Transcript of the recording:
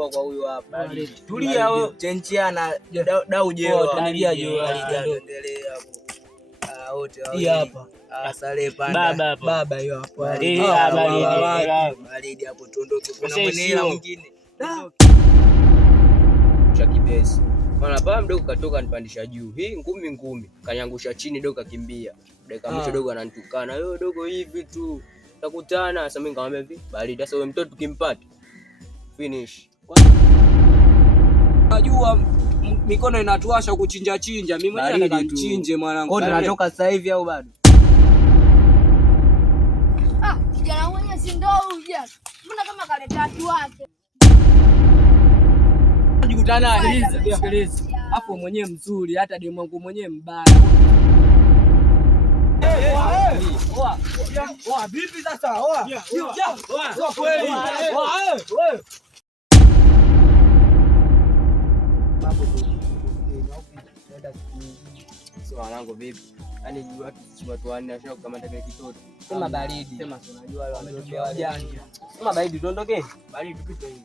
kubwa kwa huyu hapa. Tulia wewe, chenchiana dau jeo. Tulia jeo. Endelee hapo. Wote hapa. Sare panda. Baba hiyo hapo. Baridi hapo tuondoke. Kuna mwenela mwingine. Cha kibesi. Maana baba mdogo katoka nipandisha juu. Hii ngumi kanyangusha chini dogo kakimbia. Dakika mwisho dogo ananitukana. Wewe dogo hivi tu. Tutakutana. Sasa mimi nikamwambia hivi, baridi sasa wewe mtoto tukimpata. Finish. Najua mikono inatuasha kuchinja. Mimi mwenyewe nataka nichinje mwanangu. Kwa tunatoka sasa hivi au bado? Kijana mwenyewe si ndio huyu jana. Mbona kama kaleta watu wake? Jikutana hizi. Hapo mwenyewe mzuri, hata demu wangu mwenyewe mbaya. Vipi sasa? Kweli. Wanangu vipi? Yaani watu wanne ashao kama taka kitoto. Sema baridi. Sema unajua wale wajanja. Sema baridi tuondoke. Baridi tupite hivi.